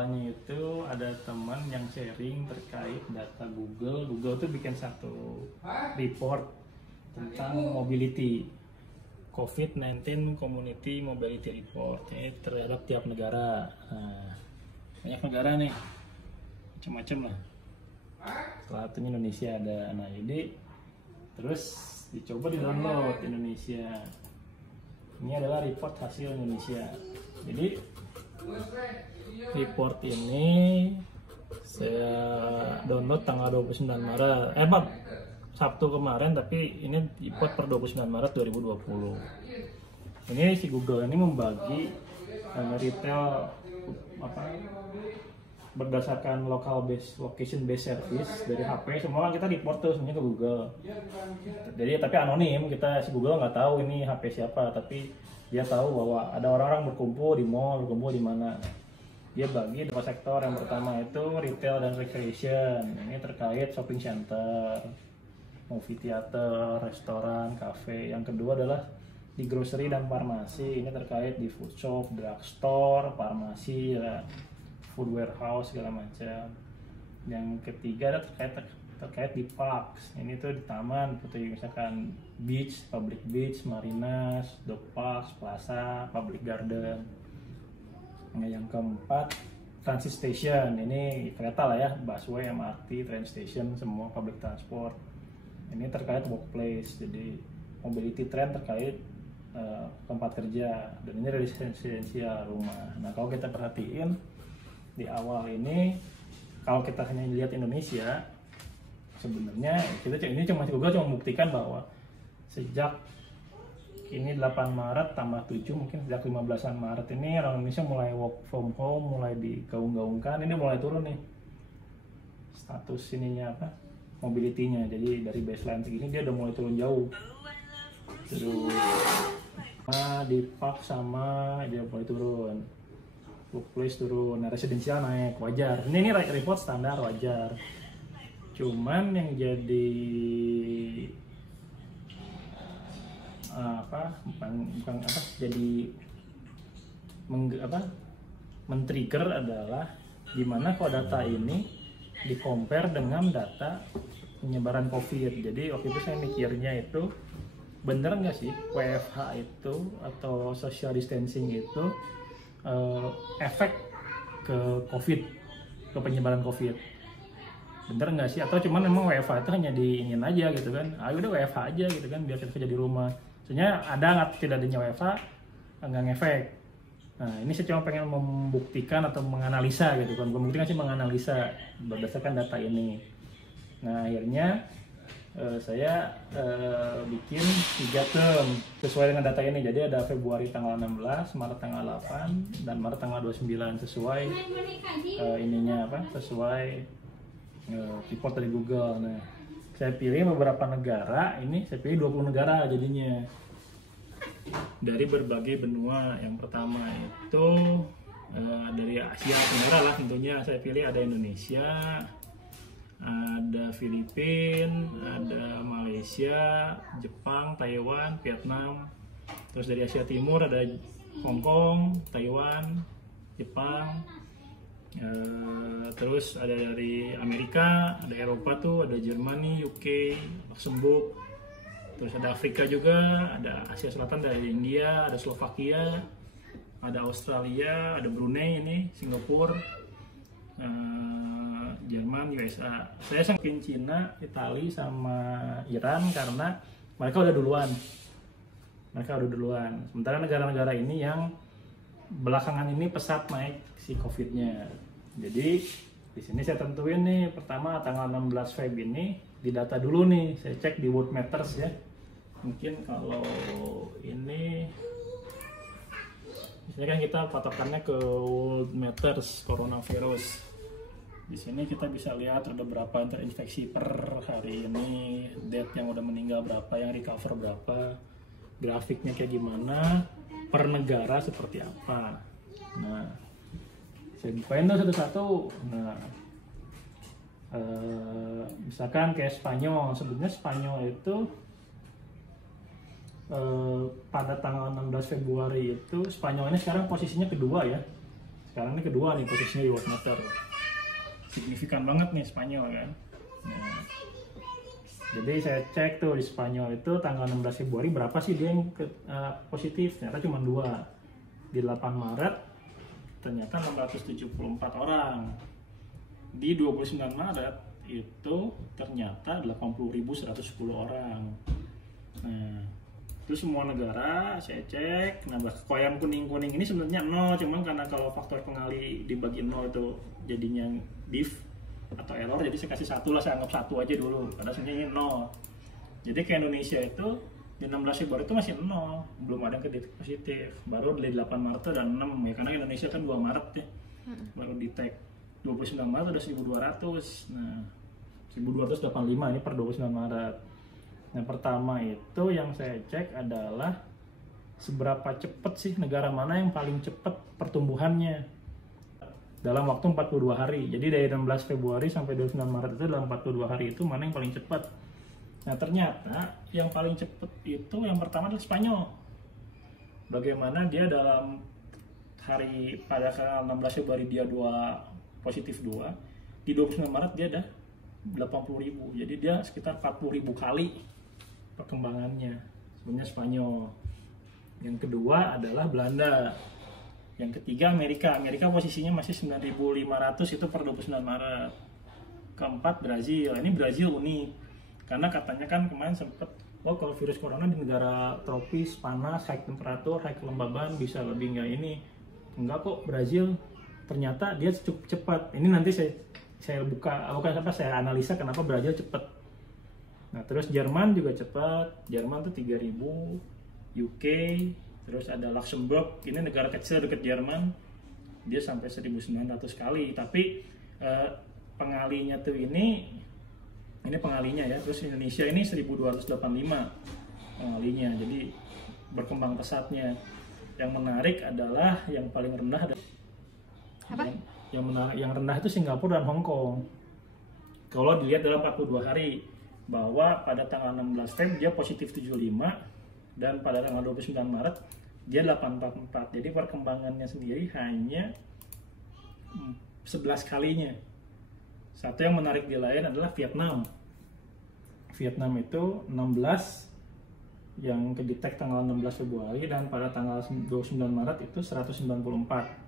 Awalnya itu ada teman yang sharing terkait data Google. Google tuh bikin satu report tentang mobility, COVID-19 Community Mobility Report. Ini terhadap tiap negara. Nah, banyak negara nih, macam-macam lah. Salah satunya Indonesia ada. Nah, jadi terus dicoba di download Indonesia. Ini adalah report hasil Indonesia. Jadi report ini saya download tanggal 29 Maret. Sabtu kemarin, tapi ini report per 29 Maret 2020. Ini si Google ini membagi retail berdasarkan location based service dari HP. Semua kan kita report tuh semuanya ke Google. Jadi tapi anonim, si Google nggak tahu ini HP siapa, tapi dia tahu bahwa ada orang-orang berkumpul di mall, berkumpul di mana. Dia bagi dua sektor. Yang pertama itu retail dan recreation. Ini terkait shopping center, movie theater, restoran, cafe. Yang kedua adalah di grocery dan farmasi. Ini terkait di food shop, drugstore, farmasi, ya, food warehouse segala macam. Yang ketiga adalah terkait di parks. Ini tuh di taman, seperti misalkan beach, public beach, marinas, dog parks, plaza, public garden. Nah, yang keempat transit station. Ini kereta lah ya, busway, MRT, train station, semua public transport. Ini terkait workplace, jadi mobility trend terkait tempat kerja, dan ini residensial rumah. Nah, kalau kita perhatiin di awal ini, kalau kita hanya lihat Indonesia, sebenarnya ini Google cuma membuktikan bahwa sejak ini 8 Maret tambah 7, mungkin sejak 15-an Maret ini orang Indonesia mulai work from home, mulai digaung-gaungkan. Ini mulai turun nih status ininya mobility-nya. Jadi dari baseline segini dia udah mulai turun jauh. Terus di park sama dia mulai turun, workplace turun, nah residensial naik, wajar. Ini report standar, wajar. Cuman yang jadi men-trigger adalah gimana kalau data ini di-compare dengan data penyebaran COVID. Jadi waktu itu saya mikirnya itu bener nggak sih WFH itu atau social distancing itu efek ke COVID, ke penyebaran COVID. Bener nggak sih? Atau cuman memang WFH itu hanya diingin aja gitu kan? Ayo udah WFH aja gitu kan, biar kita kerja di rumah. Sebenarnya ada nggak tidak adanya WFH nggak ngefek. Nah, ini saya cuma pengen membuktikan atau menganalisa gitu kan, membuktikan sih, menganalisa berdasarkan data ini. Nah, akhirnya saya bikin 3 term sesuai dengan data ini. Jadi ada Februari tanggal 16, Maret tanggal 8, dan Maret tanggal 29 sesuai sesuai report dari Google. Nah, saya pilih beberapa negara. Ini saya pilih 20 negara jadinya dari berbagai benua. Yang pertama itu dari Asia Tenggara lah tentunya. Saya pilih ada Indonesia, ada Filipina, ada Malaysia, Jepang, Taiwan, Vietnam. Terus dari Asia Timur ada Hong Kong, Taiwan, Jepang. Terus ada dari Amerika, ada Eropa tuh, ada Jerman, UK, Luxembourg. Terus ada Afrika juga, ada Asia Selatan, dari India, ada Slovakia, ada Australia, ada Brunei, ini Singapura, Jerman, USA. Saya semakin Cina, Italia, sama Iran karena mereka udah duluan. Sementara negara-negara ini yang belakangan ini pesat naik si COVID-nya. Jadi di sini saya tentuin nih, pertama tanggal 16 Feb ini didata dulu nih. Saya cek di World Matters ya. Mungkin kalau ini misalnya kan kita patokannya ke World Matters coronavirus. Di sini kita bisa lihat ada berapa yang terinfeksi per hari ini, death yang udah meninggal berapa, yang recover berapa, grafiknya kayak gimana, per negara seperti apa. Nah, saya bukain tuh satu-satu. Nah, misalkan kayak Spanyol. Sebenarnya Spanyol itu pada tanggal 16 Februari itu Spanyol ini sekarang posisinya kedua ya. Sekarang ini kedua nih posisinya di Worldmeter. Signifikan banget nih Spanyol kan. Nah, jadi saya cek tuh di Spanyol itu tanggal 16 Februari berapa sih dia yang positif, ternyata cuma 2. Di 8 Maret ternyata 674 orang. Di 29 Maret itu ternyata 80.110 orang. Nah, itu semua negara saya cek. Nah, kalau yang kuning-kuning ini sebenarnya 0, cuman karena kalau faktor pengali dibagi 0 itu jadinya diff atau error, jadi saya kasih 1 lah, saya anggap 1 aja dulu, padahal sebenarnya ini 0. Jadi ke Indonesia itu di 16 Februari itu masih 0, belum ada yang kedetek positif. Baru di 8 Maret ada 6 ya, karena Indonesia kan 2 Maret ya baru di tag. 29 Maret ada 1.200. Nah, 1.285 ini per 29 Maret. Yang pertama itu yang saya cek adalah seberapa cepat sih negara mana yang paling cepat pertumbuhannya dalam waktu 42 hari. Jadi dari 16 Februari sampai 29 Maret itu dalam 42 hari itu mana yang paling cepat. Nah, ternyata yang paling cepat itu yang pertama adalah Spanyol. Bagaimana dia dalam hari pada 16 Februari dia positif 2, di 29 Maret dia ada 80.000. Jadi dia sekitar 40.000 kali perkembangannya sebenarnya Spanyol. Yang kedua adalah Belanda. Yang ketiga Amerika posisinya masih 9.500 itu per 29 Maret. Keempat Brazil. Ini Brazil unik karena katanya kan kemarin sempat kalau virus corona di negara tropis panas, high temperatur, high kelembaban bisa lebih enggak kok. Brazil ternyata dia cukup cepat. Ini nanti saya analisa kenapa Brazil cepat. Nah, terus Jerman juga cepat. Jerman tuh 3.000. UK, terus ada Luxembourg, ini negara kecil dekat Jerman, dia sampai 1.900 kali. Tapi pengalinya tuh ini pengalinya ya. Terus Indonesia ini 1.285 pengalinya. Jadi berkembang pesatnya. Yang menarik adalah yang paling rendah ada yang rendah itu Singapura dan Hong Kong. Kalau dilihat dalam 42 hari, bahwa pada tanggal 16 Februari dia positif 75 dan pada tanggal 29 Maret dia 844. Jadi perkembangannya sendiri hanya 11 kalinya. Satu yang menarik di lain adalah Vietnam. Vietnam itu 16 yang kedetek tanggal 16 Februari dan pada tanggal 29 Maret itu 194.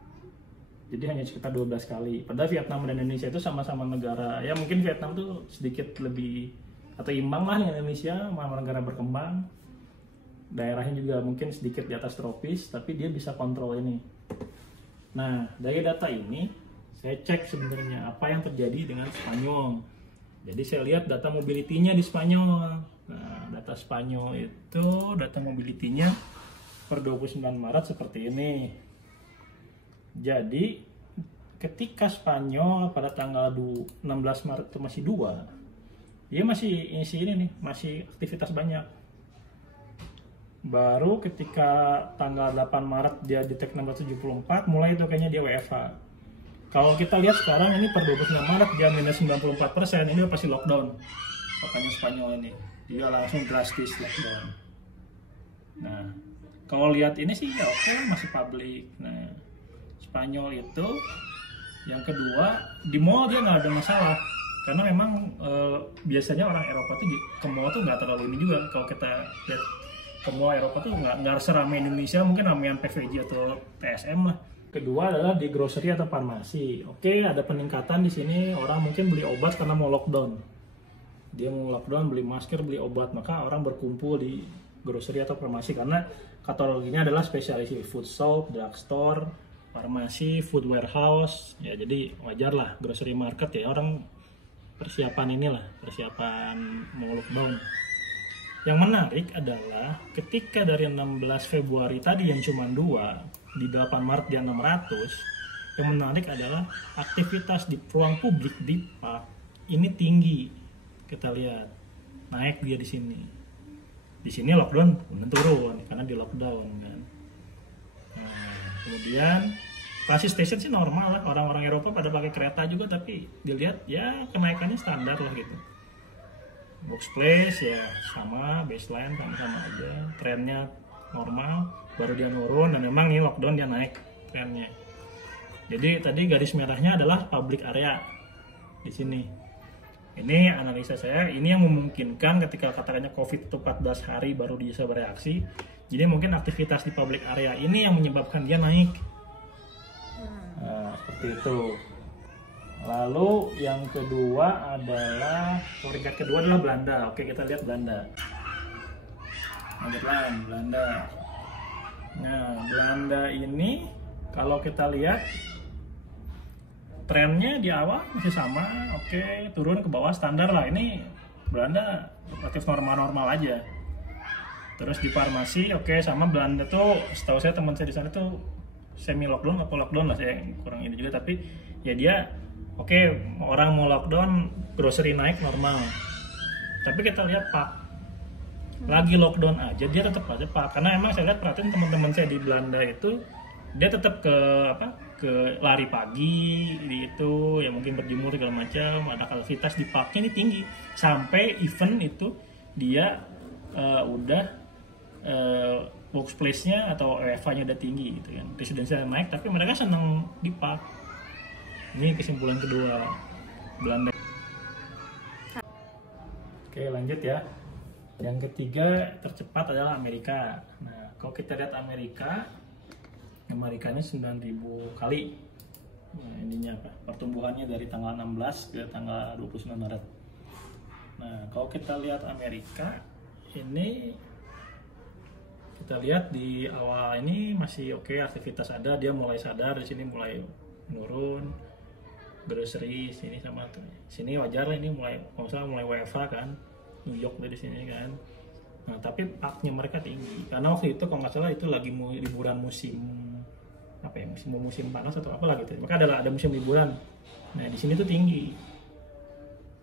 Jadi hanya sekitar 12 kali. Padahal Vietnam dan Indonesia itu sama-sama negara. Ya mungkin Vietnam tuh sedikit lebih atau imbang lah dengan Indonesia, sama negara berkembang. Daerahnya juga mungkin sedikit di atas tropis, tapi dia bisa kontrol ini. Nah, dari data ini saya cek sebenarnya apa yang terjadi dengan Spanyol. Jadi saya lihat data mobility-nya di Spanyol. Nah, data Spanyol itu data mobility-nya per 29 Maret seperti ini. Jadi ketika Spanyol pada tanggal 16 Maret itu masih 2, dia masih isi ini nih, masih aktivitas banyak. Baru ketika tanggal 8 Maret dia detek 674, mulai itu kayaknya dia WFH. Kalau kita lihat sekarang ini per 29 Maret dia minus 94%, ini pasti lockdown. Katanya Spanyol ini, dia langsung drastis lockdown. Nah, kalau lihat ini sih ya oke, masih public. Nah, Spanyol itu yang kedua di mall dia nggak ada masalah. Karena memang biasanya orang Eropa tuh ke mall tuh nggak terlalu ini juga. Kalau kita lihat ke mall Eropa tuh nggak seramai Indonesia, mungkin ramean PVJ atau TSM lah. Kedua adalah di grocery atau farmasi. Oke, ada peningkatan di sini, orang mungkin beli obat karena mau lockdown. Dia mau lockdown, beli masker, beli obat, maka orang berkumpul di grocery atau farmasi karena kategorinya adalah spesialis food shop, drugstore, farmasi, food warehouse. Ya jadi wajar lah grocery market ya, orang persiapan mau lockdown. Yang menarik adalah ketika dari 16 Februari tadi yang cuma 2, di 8 Maret dia 600, yang menarik adalah aktivitas di ruang publik di park ini tinggi. Kita lihat naik dia di sini. Di sini lockdown turun karena di lockdown kan. Nah, kemudian transit station sih normal lah, orang-orang Eropa pada pakai kereta juga, tapi dilihat ya kenaikannya standar lah gitu. Workplace ya sama, baseline sama aja, trennya normal, baru dia nurun dan memang nih lockdown dia naik trennya. Jadi tadi garis merahnya adalah public area di sini. Ini analisa saya, ini yang memungkinkan ketika katakannya COVID itu 14 hari baru dia bisa bereaksi. Jadi mungkin aktivitas di public area ini yang menyebabkan dia naik. Nah, seperti itu. Lalu yang kedua adalah, peringkat kedua adalah Belanda. Oke, kita lihat Belanda. Belanda. Nah, Belanda ini kalau kita lihat trennya di awal masih sama, oke, turun ke bawah standar lah. Ini Belanda relatif normal-normal aja. Terus di farmasi, oke, sama Belanda tuh, setahu saya teman saya di sana tuh semi lockdown atau lockdown lah, saya kurang ini juga, tapi ya dia oke, orang mau lockdown, grocery naik normal. Tapi kita lihat Pak, lagi lockdown aja dia tetap aja Pak, karena emang saya lihat perhatiin teman-teman saya di Belanda itu dia tetap ke lari pagi di itu ya, mungkin berjemur segala macam, ada aktivitas di parknya ini tinggi, sampai event itu dia udah workplace-nya atau WFH-nya udah tinggi gitu kan, residensial naik, tapi mereka senang di park. Ini kesimpulan kedua Belanda. Oke, lanjut ya. Yang ketiga tercepat adalah Amerika. Nah, kalau kita lihat Amerika ini 9.000 kali. Nah, ininya apa? Pertumbuhannya dari tanggal 16 ke tanggal 29 Maret. Nah, kalau kita lihat Amerika ini, kita lihat di awal ini masih oke, aktivitas ada, dia mulai sadar, di sini mulai menurun. Grocery sini sama tuh. Sini wajar lah, ini mulai kalau misalnya mulai WFH kan. New York dari sini kan. Nah, tapi parknya mereka tinggi. Karena waktu itu kalau nggak salah itu lagi liburan musim apa ya, musim panas atau apa lagi gitu. Maka ada musim liburan. Nah, di sini tuh tinggi.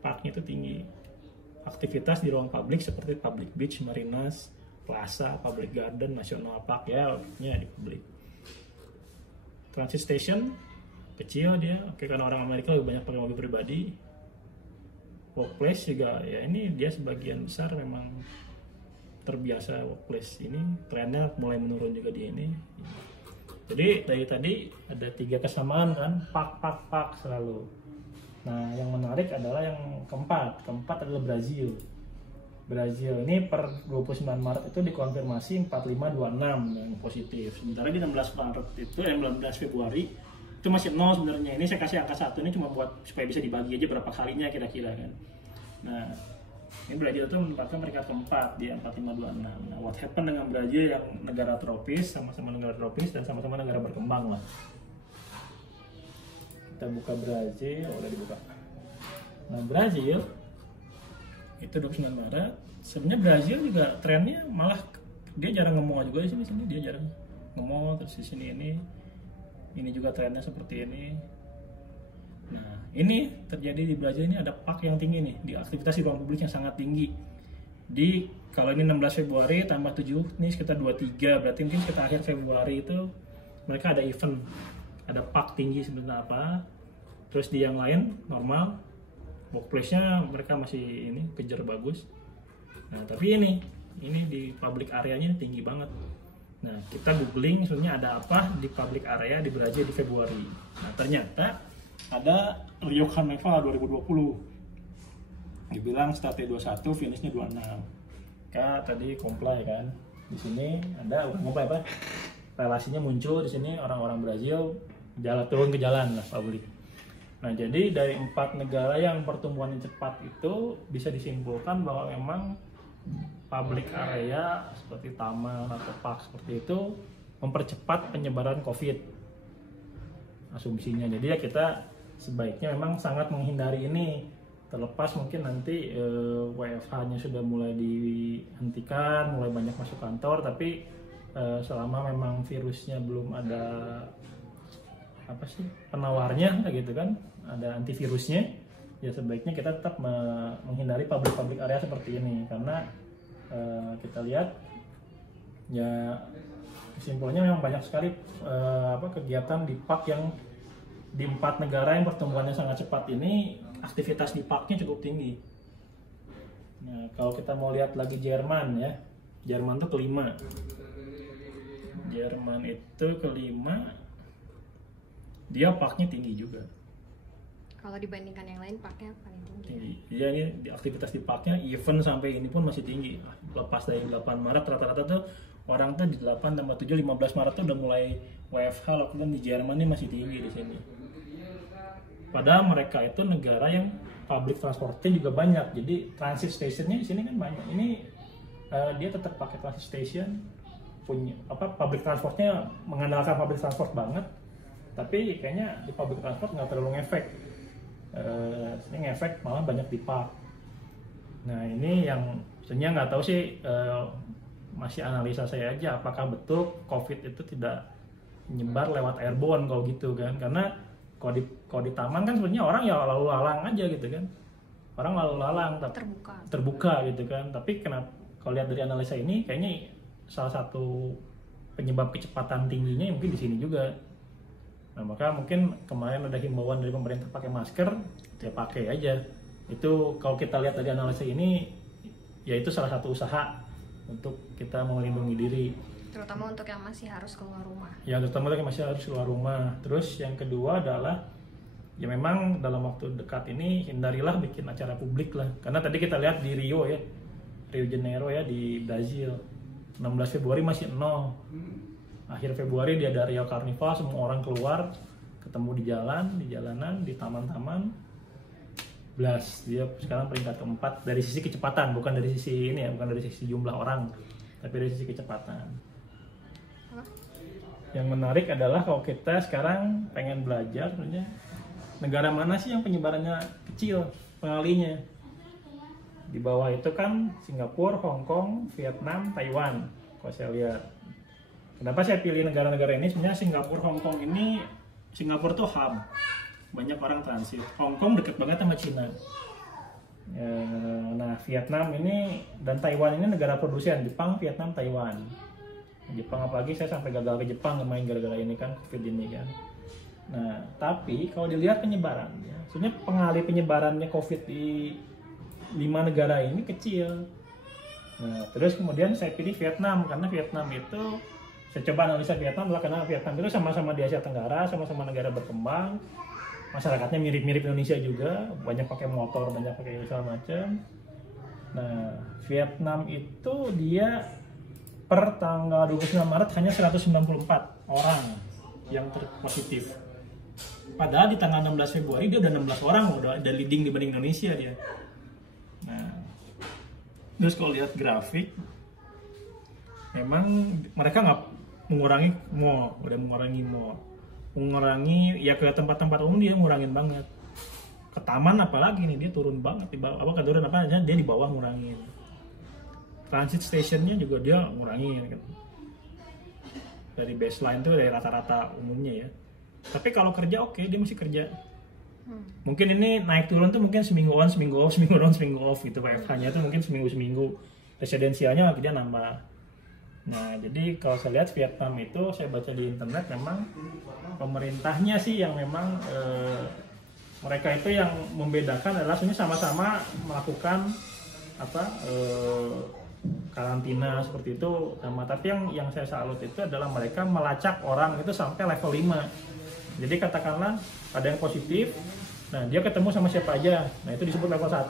Parknya tuh tinggi. Aktivitas di ruang publik seperti public beach, marinas, plaza, public garden, national park ya, di publik. Transit station kecil dia, oke, karena orang Amerika lebih banyak pakai mobil pribadi. Workplace juga ya, ini dia sebagian besar memang terbiasa workplace ini, trennya mulai menurun juga di ini. Jadi dari tadi ada 3 kesamaan kan, pak selalu. Nah, yang menarik adalah yang keempat adalah Brazil. Brazil ini per 29 Maret itu dikonfirmasi 4526 yang positif. Sementara di 16 Maret itu, 16 Februari itu masih 0 sebenarnya. Ini saya kasih angka 1 ini cuma buat supaya bisa dibagi aja berapa kalinya kira-kira kan. Nah, ini Brazil itu menempatkan peringkat keempat di 4526. Nah, what happened dengan Brazil yang negara tropis, sama-sama negara tropis dan sama-sama negara berkembang lah. Kita buka Brazil, udah dibuka. Nah, Brazil itu 29 Maret. Sebenarnya Brazil juga trennya malah dia jarang nge-mall juga di sini dia jarang nge-mall, terus di sini ini juga trennya seperti ini. Nah, ini terjadi di Brazil, ini ada park yang tinggi nih, di aktivitas di ruang publik yang sangat tinggi. Di kalau ini 16 Februari tambah 7, ini sekitar 23, berarti mungkin sekitar akhir Februari itu mereka ada event, ada park tinggi sebenarnya apa. Terus di yang lain normal, workplace-nya mereka masih ini kejar bagus. Nah, tapi ini di public area-nya tinggi banget. Nah, kita googling sebenarnya ada apa di public area di Brazil di Februari. Nah, ternyata ada Rio Carnaval 2020. Dibilang startnya 21, finishnya 26. Tadi comply kan. Di sini ada comply apa? Relasinya muncul di sini, orang-orang Brazil turun ke jalan lah publik. Nah, jadi dari 4 negara yang pertumbuhannya cepat itu bisa disimpulkan bahwa memang public area seperti taman atau park seperti itu mempercepat penyebaran COVID, asumsinya. Jadi ya kita sebaiknya memang sangat menghindari ini, terlepas mungkin nanti WFH-nya sudah mulai dihentikan, mulai banyak masuk kantor, tapi selama memang virusnya belum ada penawarnya gitu kan, ada antivirusnya, ya sebaiknya kita tetap menghindari public area seperti ini, karena kita lihat ya kesimpulannya memang banyak sekali kegiatan di park yang di 4 negara yang pertumbuhannya sangat cepat ini, aktivitas di parknya cukup tinggi. Nah, kalau kita mau lihat lagi Jerman ya, Jerman itu kelima. Jerman itu kelima dia paknya tinggi juga. Kalau dibandingkan yang lain paknya paling tinggi. Iya, ini di aktivitas di parknya even sampai ini pun masih tinggi. Lepas dari 8 Maret rata-rata tuh orang tuh di 8 tambah 7 15 Maret tuh udah mulai WFH, lockdown. Di Jerman ini masih tinggi di sini. Padahal mereka itu negara yang public transportnya juga banyak. Jadi transit stationnya di sini kan banyak. Ini dia tetap pakai transit station, punya public transportnya mengandalkan public transport banget. Tapi kayaknya di public transport nggak terlalu ngefek. Ini ngefek malah banyak di park. Nah ini yang sebenarnya nggak tahu sih, masih analisa saya aja apakah betul COVID itu tidak menyebar lewat airborne kalau gitu kan, karena kalau di taman kan sebenarnya orang ya lalu lalang aja gitu kan, orang lalu lalang terbuka gitu kan. Tapi kenapa kalau lihat dari analisa ini kayaknya salah satu penyebab kecepatan tingginya mungkin di sini juga. Nah maka mungkin kemarin ada himbauan dari pemerintah pakai masker, ya pakai aja. Itu kalau kita lihat dari analisa ini, ya itu salah satu usaha untuk kita melindungi diri. Terutama untuk yang masih harus keluar rumah. Ya terutama yang masih harus keluar rumah. Terus yang kedua adalah, ya memang dalam waktu dekat ini hindarilah bikin acara publik lah. Karena tadi kita lihat di Rio ya, Rio Janeiro ya di Brazil, 16 Februari masih nol. Akhir Februari dia ada Rio Carnival, semua orang keluar, ketemu di jalan, di jalanan, di taman-taman. Blas, dia sekarang peringkat keempat dari sisi kecepatan, bukan dari sisi ini ya, bukan dari sisi jumlah orang, tapi dari sisi kecepatan. Yang menarik adalah kalau kita sekarang pengen belajar, sebenarnya negara mana sih yang penyebarannya kecil, pengalinya. Di bawah itu kan Singapura, Hong Kong, Vietnam, Taiwan, kalau saya lihat. Kenapa saya pilih negara-negara ini? Sebenarnya Singapura, Hong Kong ini, Singapura tuh hub, banyak orang transit. Hong Kong deket banget sama Cina. Nah Vietnam ini dan Taiwan ini negara produsen, Jepang, Vietnam, Taiwan. Jepang apalagi saya sampai gagal ke Jepang main gara-gara ini kan, COVID ini kan. Nah tapi kalau dilihat penyebarannya, sebenarnya pengalih penyebarannya COVID di 5 negara ini kecil. Nah terus kemudian saya pilih Vietnam, karena Vietnam itu, saya coba analisa Vietnam adalah karena Vietnam itu sama-sama di Asia Tenggara, sama-sama negara berkembang, masyarakatnya mirip-mirip Indonesia juga, banyak pakai motor, banyak pakai segala macam. Nah, Vietnam itu dia per tanggal 29 Maret hanya 194 orang yang terpositif. Padahal di tanggal 16 Februari dia udah 16 orang, udah leading dibanding Indonesia dia. Nah, terus kalau lihat grafik, memang mereka nggak mengurangi mall, udah mengurangi ya ke tempat-tempat umum dia ngurangin banget. Ke taman apalagi nih dia turun banget, di bawah apa turun apa aja dia di bawah ngurangin. Transit stationnya juga dia ngurangin gitu. Dari baseline tuh dari rata-rata umumnya ya. Tapi kalau kerja oke, dia masih kerja. Mungkin ini naik turun tuh mungkin seminggu on, seminggu off, seminggu on, seminggu off gitu. WFH-nya tuh mungkin seminggu-seminggu. Residensialnya dia nambah. Nah, jadi kalau saya lihat Vietnam itu, saya baca di internet memang pemerintahnya sih yang memang mereka itu yang membedakan adalah sebenarnya sama-sama melakukan karantina seperti itu sama, tapi yang saya salut itu adalah mereka melacak orang itu sampai level 5. Jadi katakanlah ada yang positif, nah dia ketemu sama siapa aja, nah itu disebut level 1.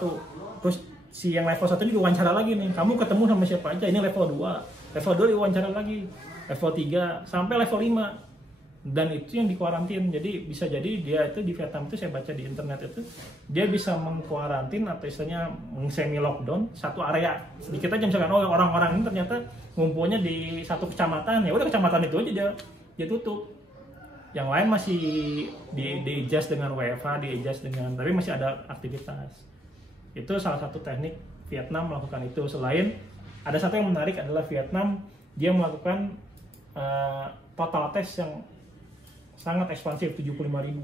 Terus si yang level 1 ini diwawancara lagi nih, kamu ketemu sama siapa aja, ini level 2. Level 2 diwawancara lagi, level 3, sampai level 5. Dan itu yang dikuarantin. Jadi bisa jadi dia itu di Vietnam itu, saya baca di internet itu, dia bisa mengkuarantin atau istilahnya semi lockdown satu area. Sedikit aja misalkan, oh orang-orang ini ternyata ngumpulnya di satu kecamatan, ya udah kecamatan itu aja dia tutup. Yang lain masih di adjust dengan WFH, di adjust dengan, tapi masih ada aktivitas. Itu salah satu teknik Vietnam melakukan itu. Selain ada satu yang menarik adalah Vietnam, dia melakukan total test yang sangat ekspansif, 75.000.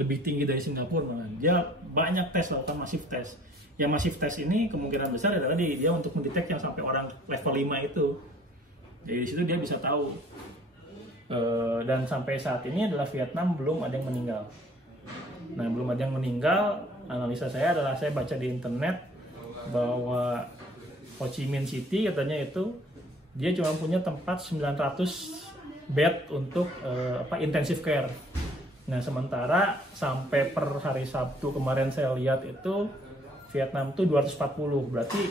Lebih tinggi dari Singapura malah. Dia banyak tes, lakukan masif tes. Yang masif tes ini kemungkinan besar adalah dia untuk mendetek yang sampai orang level 5 itu. Jadi di situ dia bisa tahu. Dan sampai saat ini adalah Vietnam belum ada yang meninggal. Nah, belum ada yang meninggal. Analisa saya adalah saya baca di internet bahwa Ho Chi Minh City katanya itu dia cuma punya tempat 900 bed untuk intensive care. Nah sementara sampai per hari Sabtu kemarin saya lihat itu Vietnam tuh 240, berarti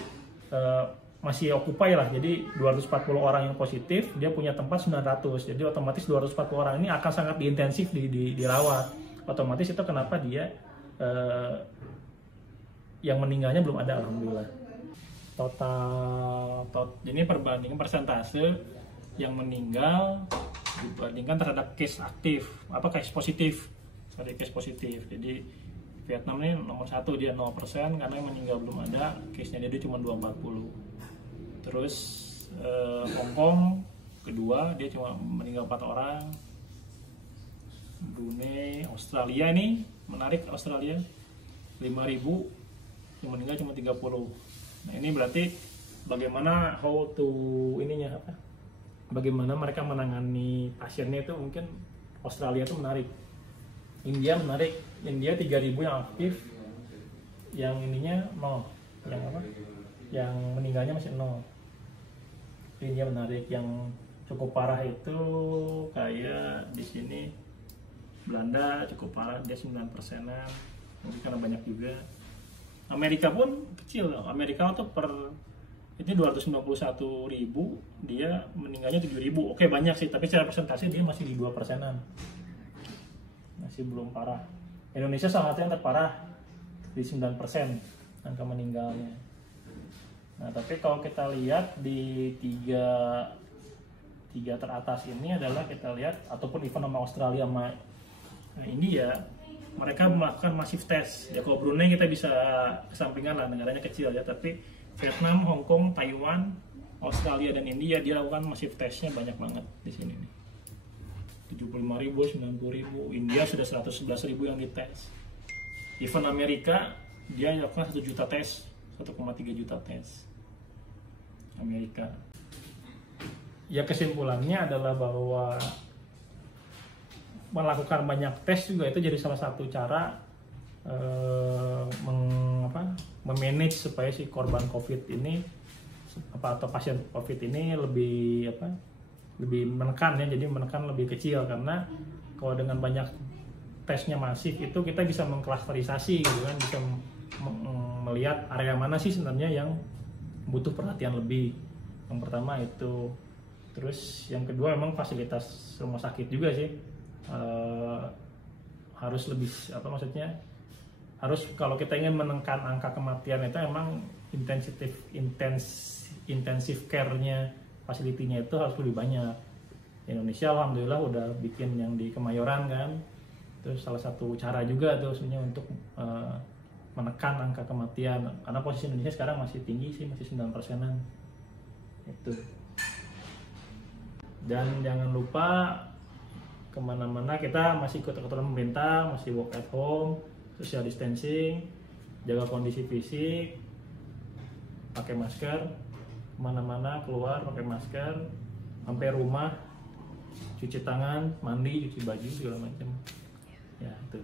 masih occupy lah. Jadi 240 orang yang positif, dia punya tempat 900. Jadi otomatis 240 orang ini akan sangat diintensif dirawat. Otomatis itu kenapa dia yang meninggalnya belum ada, alhamdulillah. Total ini perbandingan persentase yang meninggal dibandingkan terhadap case aktif, case positif. Case positif. Jadi Vietnam ini nomor 1, dia 0% karena yang meninggal belum ada, case-nya dia cuma 240. Terus Hong Kong kedua, dia cuma meninggal 4 orang. Brunei, Australia ini menarik, Australia 5.000, yang meninggal cuma 30. Nah ini berarti bagaimana bagaimana mereka menangani pasiennya itu. Mungkin Australia itu menarik, India menarik. India 3.000 yang aktif, yang ininya 0, yang meninggalnya masih 0. India menarik. Yang cukup parah itu kayak di sini Belanda cukup parah, dia 9%-an, mungkin karena banyak juga. Amerika pun kecil, Amerika tuh ini 291.000, dia meninggalnya 7.000. Oke banyak sih, tapi secara persentase dia masih di 2%-an, masih belum parah. Indonesia salah satu yang terparah di 9% angka meninggalnya. Nah tapi kalau kita lihat di tiga teratas ini adalah kita lihat, ataupun even sama Australia sama India, mereka melakukan masif tes. Ya kalau Brunei kita bisa kesampingan lah, negaranya kecil ya, tapi Vietnam, Hong Kong, Taiwan, Australia dan India dia lakukan masif tesnya banyak banget di sini nih. 75.000, 90.000, India sudah 111.000 yang dites. Even Amerika dia lakukan 1 juta tes, 1,3 juta tes. Amerika. Ya kesimpulannya adalah bahwa melakukan banyak tes juga itu jadi salah satu cara memanage supaya si korban COVID ini atau pasien COVID ini lebih menekan ya, jadi menekan lebih kecil. Karena kalau dengan banyak tesnya masif itu kita bisa mengklasterisasi gitu kan, bisa melihat area mana sih sebenarnya yang butuh perhatian lebih. Yang pertama itu. Terus yang kedua memang fasilitas rumah sakit juga sih. Harus lebih harus, kalau kita ingin menekan angka kematian itu emang intensive care-nya, fasilitinya itu harus lebih banyak. Indonesia alhamdulillah udah bikin yang di Kemayoran kan, terus salah satu cara juga tuh sebenarnya untuk menekan angka kematian, karena posisi Indonesia sekarang masih tinggi sih, masih 9%-an itu. Dan jangan lupa kemana-mana kita masih ikut aturan pemerintah, masih work at home, social distancing, jaga kondisi fisik, pakai masker, kemana-mana keluar pakai masker, sampai rumah cuci tangan, mandi, cuci baju segala macam. Ya itu.